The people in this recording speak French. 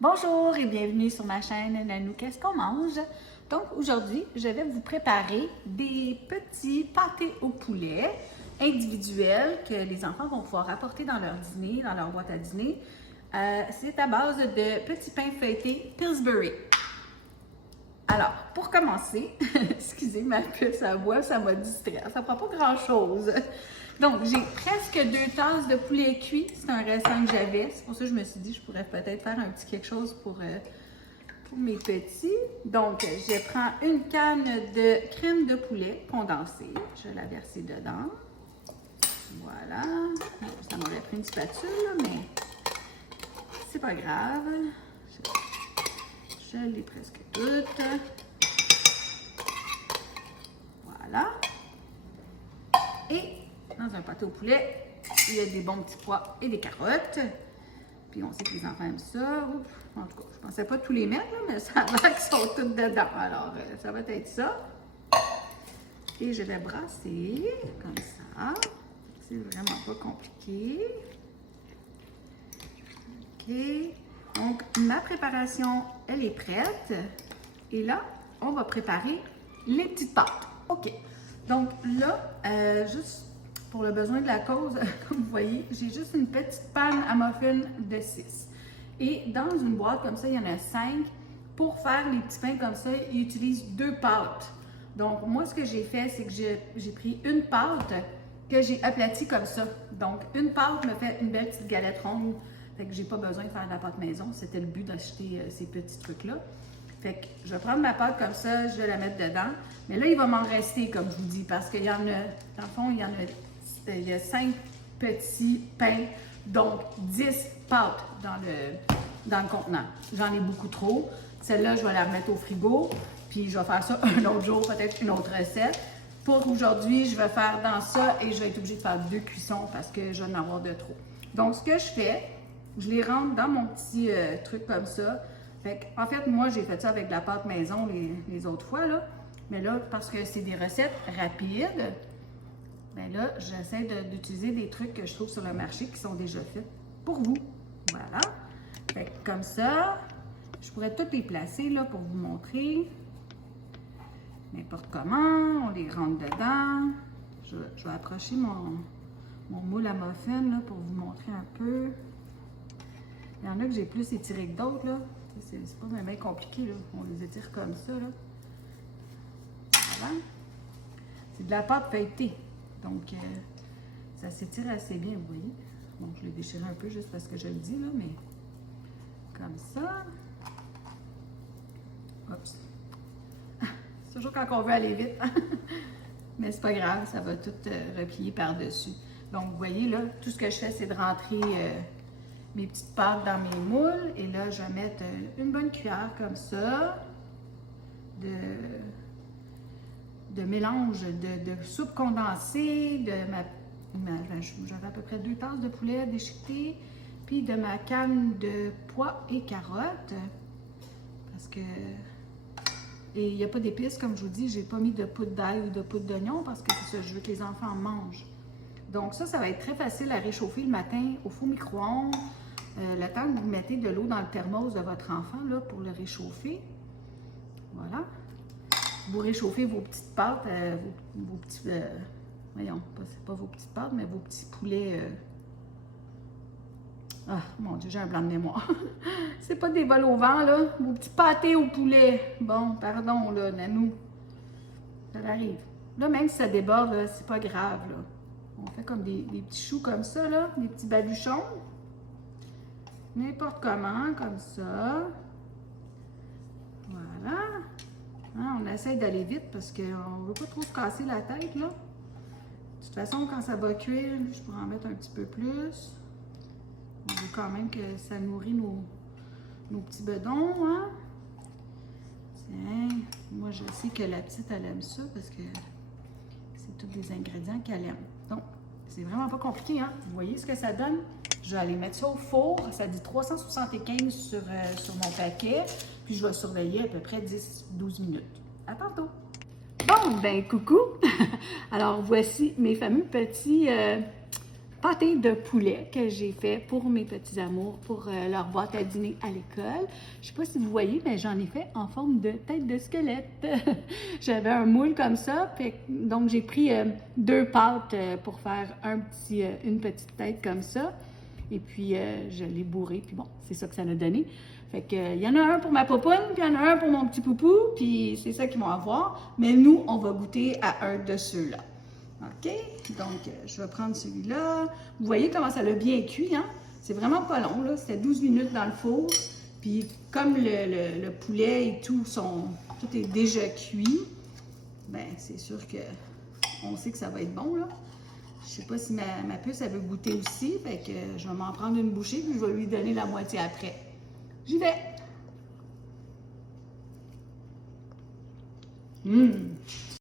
Bonjour et bienvenue sur ma chaîne Nanou Qu'est-ce qu'on mange? Donc aujourd'hui, je vais vous préparer des petits pâtés au poulet individuels que les enfants vont pouvoir apporter dans leur dîner, dans leur boîte à dîner. C'est à base de petits pains feuilletés Pillsbury. Alors, pour commencer, excusez ma puce à bois, ça m'a distrait, ça prend pas grand-chose. Donc, j'ai presque 2 tasses de poulet cuit. C'est un restant que j'avais. C'est pour ça que je me suis dit que je pourrais peut-être faire un petit quelque chose pour mes petits. Donc, je prends une canne de crème de poulet condensée. Je vais la verser dedans. Voilà. Ça m'aurait pris une spatule, mais c'est pas grave. Je l'ai presque toute. Voilà. Et dans un pâté au poulet, il y a des bons petits pois et des carottes. Puis on sait que les enfants aiment ça. Ouf. En tout cas, je ne pensais pas tous les mettre, là, mais ça a l'air qu'ils sont tous dedans. Alors, ça va être ça. Et je vais brasser comme ça. C'est vraiment pas compliqué. OK. Donc, ma préparation, elle est prête. Et là, on va préparer les petites pâtes. OK. Donc là, juste pour le besoin de la cause, comme vous voyez, j'ai juste une petite panne à muffins de 6. Et dans une boîte comme ça, il y en a 5. Pour faire les petits pains comme ça, ils utilisent 2 pâtes. Donc, moi, ce que j'ai fait, c'est que j'ai pris une pâte que j'ai aplatie comme ça. Donc, une pâte me fait une belle petite galette ronde. Fait que j'ai pas besoin de faire de la pâte maison. C'était le but d'acheter ces petits trucs-là. Fait que je vais prendre ma pâte comme ça, je vais la mettre dedans. Mais là, il va m'en rester, comme je vous dis, parce qu'il y en a, dans le fond, il y a 5 petits pains, donc 10 pâtes dans le contenant. J'en ai beaucoup trop. Celle-là, je vais la remettre au frigo, puis je vais faire ça un autre jour, peut-être une autre recette. Pour aujourd'hui, je vais faire dans ça et je vais être obligée de faire 2 cuissons parce que je vais en avoir de trop. Donc, ce que je fais, je les rentre dans mon petit truc comme ça. Fait en fait, moi, j'ai fait ça avec de la pâte maison les autres fois, là. Mais là, parce que c'est des recettes rapides, bien là, j'essaie d'utiliser des trucs que je trouve sur le marché qui sont déjà faits pour vous. Voilà. Fait que comme ça, je pourrais toutes les placer, là, pour vous montrer. N'importe comment, on les rentre dedans. Je vais approcher mon moule à muffin, là, pour vous montrer un peu. Il y en a que j'ai plus étiré que d'autres, là. C'est pas vraiment compliqué, là. On les étire comme ça, là. Voilà. C'est de la pâte feuilletée. Donc, ça s'étire assez bien, vous voyez. Bon, je l'ai déchiré un peu juste parce que je le dis, là, mais comme ça. Oups. C'est toujours quand on veut aller vite. Mais c'est pas grave, ça va tout replier par-dessus. Donc, vous voyez, là, tout ce que je fais, c'est de rentrer mes petites pâtes dans mes moules. Et là, je vais mettre une bonne cuillère comme ça de mélange de soupe condensée, j'avais à peu près 2 tasses de poulet déchiqueté, puis de ma canne de pois et carottes. Parce que... Et il n'y a pas d'épices, comme je vous dis, j'ai pas mis de poudre d'ail ou de poudre d'oignon parce que c'est ça, je veux que les enfants mangent. Donc ça va être très facile à réchauffer le matin au four micro-ondes. Le temps que vous mettez de l'eau dans le thermos de votre enfant là, pour le réchauffer. Voilà. Vous réchauffez vos petites pâtes, vos petits... voyons, c'est pas vos petites pâtes, mais vos petits poulets... Ah, mon Dieu, j'ai un blanc de mémoire. C'est pas des vols au vent, là. Vos petits pâtés au poulet. Bon, pardon, là, Nanou. Ça arrive. Là, même si ça déborde, là, c'est pas grave, là. On fait comme des petits choux comme ça, là. Des petits baluchons. N'importe comment, comme ça. Voilà. Hein, on essaye d'aller vite parce qu'on ne veut pas trop se casser la tête, là. De toute façon, quand ça va cuire, je pourrais en mettre un petit peu plus. On veut quand même que ça nourrit nos petits bedons, hein? Tiens, moi je sais que la petite, elle aime ça parce que c'est tous des ingrédients qu'elle aime. Donc, c'est vraiment pas compliqué, hein? Vous voyez ce que ça donne? Je vais aller mettre ça au four. Ça dit 375 sur mon paquet. Puis je vais surveiller à peu près 10-12 minutes. À tantôt! Bon, ben coucou! Alors, voici mes fameux petits pâté de poulet que j'ai fait pour mes petits amours, pour leur boîte à dîner à l'école. Je ne sais pas si vous voyez, mais j'en ai fait en forme de tête de squelette. J'avais un moule comme ça, donc j'ai pris 2 pâtes pour faire une petite tête comme ça. Et puis, je l'ai bourré, puis bon, c'est ça que ça a donné. Fait que, il y en a un pour ma popoune, puis il y en a un pour mon petit poupou, puis c'est ça qu'ils vont avoir. Mais nous, on va goûter à un de ceux-là. OK? Donc, je vais prendre celui-là. Vous voyez comment ça l'a bien cuit, hein? C'est vraiment pas long, là. C'était 12 minutes dans le four. Puis, comme le poulet et tout est déjà cuit, ben c'est sûr que on sait que ça va être bon, là. Je sais pas si ma puce, elle veut goûter aussi. Fait que je vais m'en prendre une bouchée, puis je vais lui donner la moitié après. J'y vais!